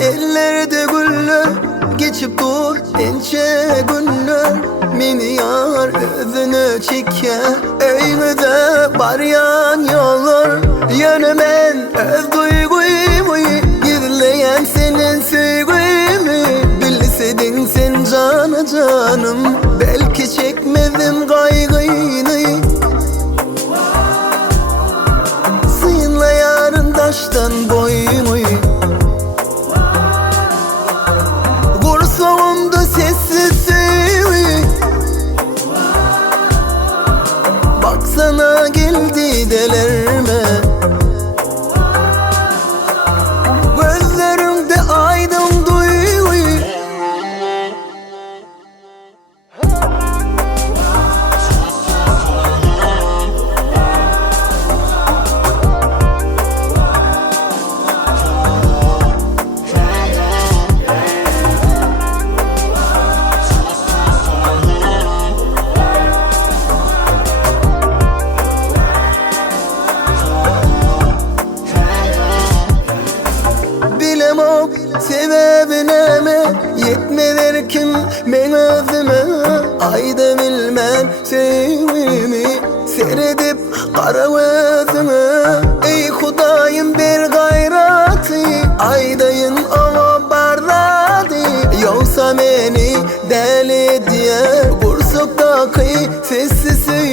Ellerde güller geçip dur ince günler. Meni yar özüne çeker öymüde baryan yollar. Yönümen öz duyguymu gizleyen senin sevgimi. Bilsedin sen canı canım, belki çekmedim kaygıyını. Sıyınla yarın taştan boyumu. Sessiz Söýgi, baksana geldi delerime. Gözlerimde aydın duygu. Sebebine mi yetmeler kim men özüme. Ayda bilmem sevgimi seyredip kara gözüme. Ey Hudayım bir gayratı, aydayın ama bardadı. Yoksa beni deli diye bursuktaki sessiz Söýgi.